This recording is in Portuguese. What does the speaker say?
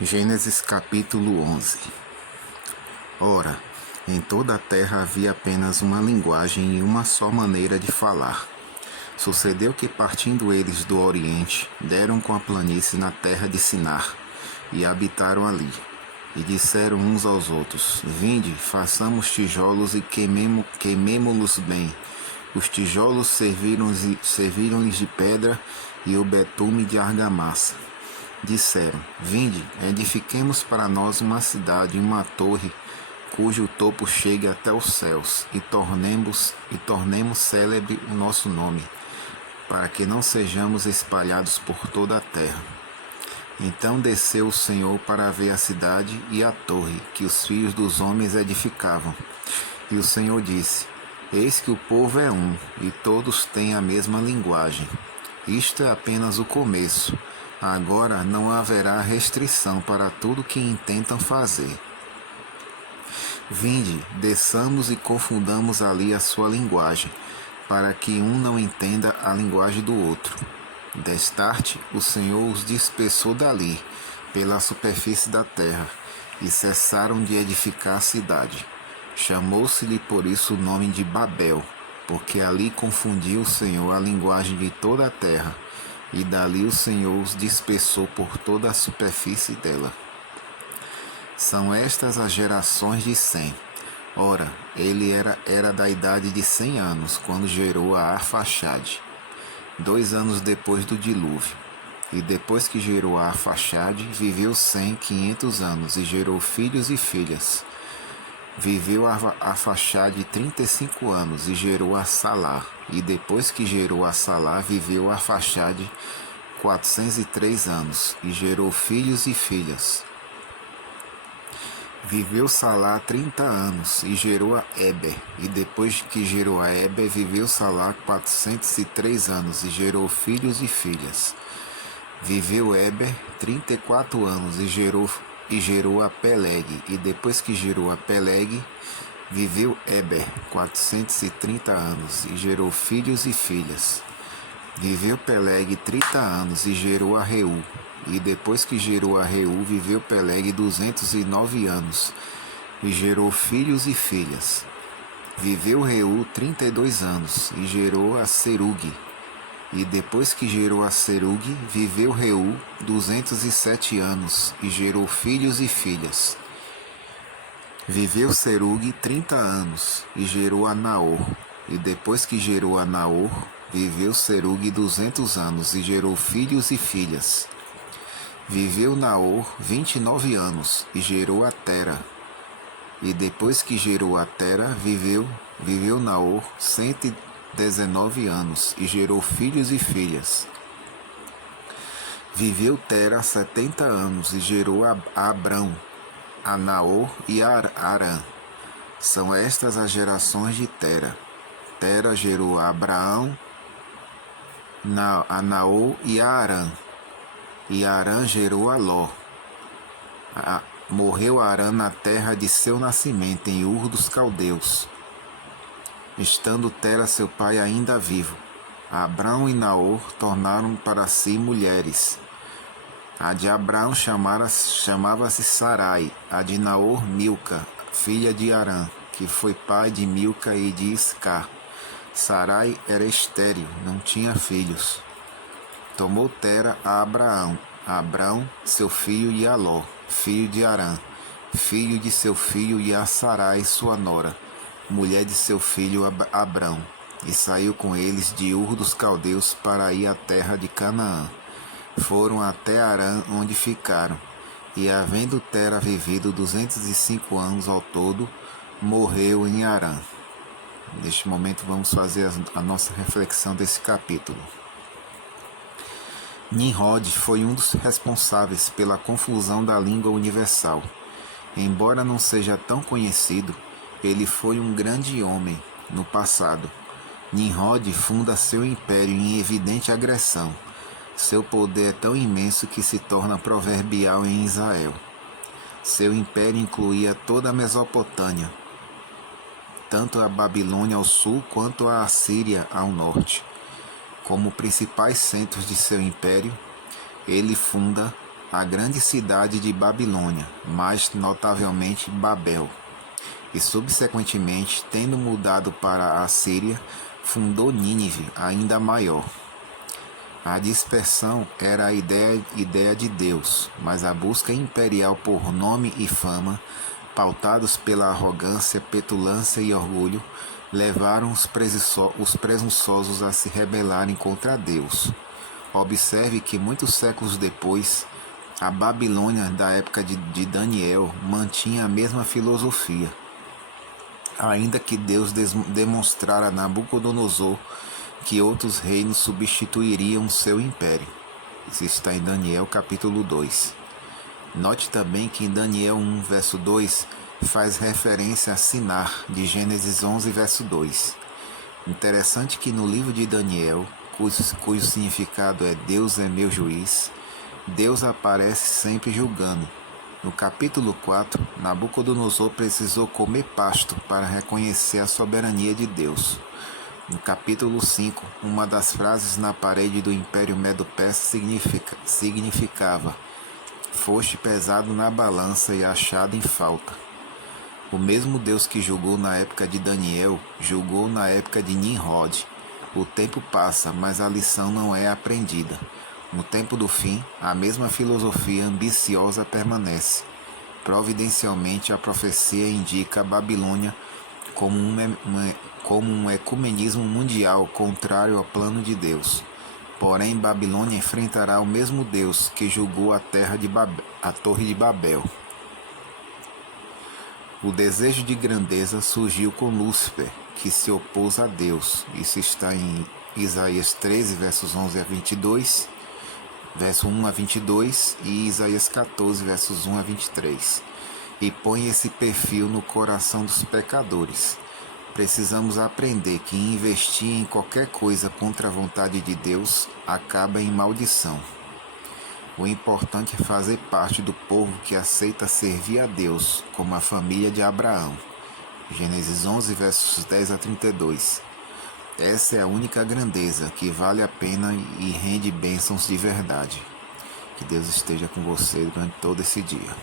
Gênesis capítulo 11. Ora, em toda a terra havia apenas uma linguagem e uma só maneira de falar. Sucedeu que, partindo eles do Oriente, deram com a planície na terra de Sinar, e habitaram ali. E disseram uns aos outros: Vinde, façamos tijolos e queimemo-los bem. Os tijolos serviram-lhes de pedra e o betume de argamassa. Disseram: Vinde, edifiquemos para nós uma cidade, uma torre, cujo topo chegue até os céus, e tornemos célebre o nosso nome, para que não sejamos espalhados por toda a terra. Então desceu o Senhor para ver a cidade e a torre que os filhos dos homens edificavam. E o Senhor disse: Eis que o povo é um, e todos têm a mesma linguagem. Isto é apenas o começo. Agora não haverá restrição para tudo que intentam fazer. Vinde, desçamos e confundamos ali a sua linguagem, para que um não entenda a linguagem do outro. Destarte, o Senhor os dispersou dali, pela superfície da terra, e cessaram de edificar a cidade. Chamou-se-lhe por isso o nome de Babel, porque ali confundiu o Senhor a linguagem de toda a terra, e dali o Senhor os dispersou por toda a superfície dela. São estas as gerações de Sem. Ora, ele era da idade de 100 anos, quando gerou a Arfaxade, 2 anos depois do dilúvio. E depois que gerou a Arfaxade, viveu Sem 500 anos, e gerou filhos e filhas. Viveu Arfaxade 35 anos, e gerou a Salá. E depois que gerou a Salá, viveu Arfaxade 403 anos, e gerou filhos e filhas. Viveu Salá 30 anos, e gerou a Eber. E depois que gerou a Eber, viveu Salá 403 anos, e gerou filhos e filhas. Viveu Eber 34 anos, e gerou a Peleg. E depois que gerou a Peleg, viveu Eber 430 anos, e gerou filhos e filhas. Viveu Peleg 30 anos, e gerou a Reu. E depois que gerou a Reu, viveu Peleg 209 anos, e gerou filhos e filhas. Viveu Reu 32 anos, e gerou a Serugue. E depois que gerou a Serugue, viveu Reu 207 anos, e gerou filhos e filhas. Viveu Serugue 30 anos, e gerou a Naor. E depois que gerou a Naor, viveu Serugue 200 anos, e gerou filhos e filhas. Viveu Naor 29 anos, e gerou a Tera. E depois que gerou a Tera, viveu Naor 119 anos, e gerou filhos e filhas. Viveu Tera 70 anos, e gerou a Abrão, a Naor e a Arã. São estas as gerações de Tera. Tera gerou a Abraão, a Naor e a Arã. E Arã gerou a Ló. Morreu Arã na terra de seu nascimento, em Ur dos Caldeus, estando Tera seu pai ainda vivo. Abrão e Naor tornaram para si mulheres. A de Abrão chamava-se Sarai, a de Naor Milca, filha de Arã, que foi pai de Milca e de Iscar. Sarai era estéril, não tinha filhos. Tomou Tera a Abrão, seu filho, e a Ló, filho de Arã, filho de seu filho, e a Sarai, sua nora, mulher de seu filho Abrão, e saiu com eles de Ur dos Caldeus para ir à terra de Canaã. Foram até Arã, onde ficaram, e havendo Tera vivido 205 anos ao todo, morreu em Arã. Neste momento vamos fazer a nossa reflexão desse capítulo. Nimrod foi um dos responsáveis pela confusão da língua universal. Embora não seja tão conhecido, ele foi um grande homem no passado. Nimrod funda seu império em evidente agressão. Seu poder é tão imenso que se torna proverbial em Israel. Seu império incluía toda a Mesopotâmia, tanto a Babilônia ao sul quanto a Assíria ao norte. Como principais centros de seu império, ele funda a grande cidade de Babilônia, mais notavelmente Babel, e subsequentemente, tendo mudado para a Síria, fundou Nínive, ainda maior. A dispersão era a ideia de Deus, mas a busca imperial por nome e fama, pautados pela arrogância, petulância e orgulho, levaram os presunçosos a se rebelarem contra Deus. Observe que muitos séculos depois, a Babilônia da época de Daniel mantinha a mesma filosofia, ainda que Deus demonstrara a Nabucodonosor que outros reinos substituiriam seu império. Isso está em Daniel capítulo 2. Note também que em Daniel 1, verso 2, faz referência a Sinar, de Gênesis 11, verso 2. Interessante que no livro de Daniel, cujo significado é Deus é meu juiz, Deus aparece sempre julgando. No capítulo 4, Nabucodonosor precisou comer pasto para reconhecer a soberania de Deus. No capítulo 5, uma das frases na parede do Império Medo-Persa significava: foste pesado na balança e achado em falta. O mesmo Deus que julgou na época de Daniel, julgou na época de Nimrod. O tempo passa, mas a lição não é aprendida. No tempo do fim, a mesma filosofia ambiciosa permanece. Providencialmente, a profecia indica a Babilônia como um ecumenismo mundial contrário ao plano de Deus. Porém, Babilônia enfrentará o mesmo Deus que julgou a Torre de Babel. O desejo de grandeza surgiu com Lúcifer, que se opôs a Deus. Isso está em Isaías 13, versos 11 a 22, verso 1 a 22 e Isaías 14, versos 1 a 23. E põe esse perfil no coração dos pecadores. Precisamos aprender que investir em qualquer coisa contra a vontade de Deus acaba em maldição. O importante é fazer parte do povo que aceita servir a Deus, como a família de Abraão. Gênesis 11, versos 10 a 32. Essa é a única grandeza que vale a pena e rende bênçãos de verdade. Que Deus esteja com você durante todo esse dia.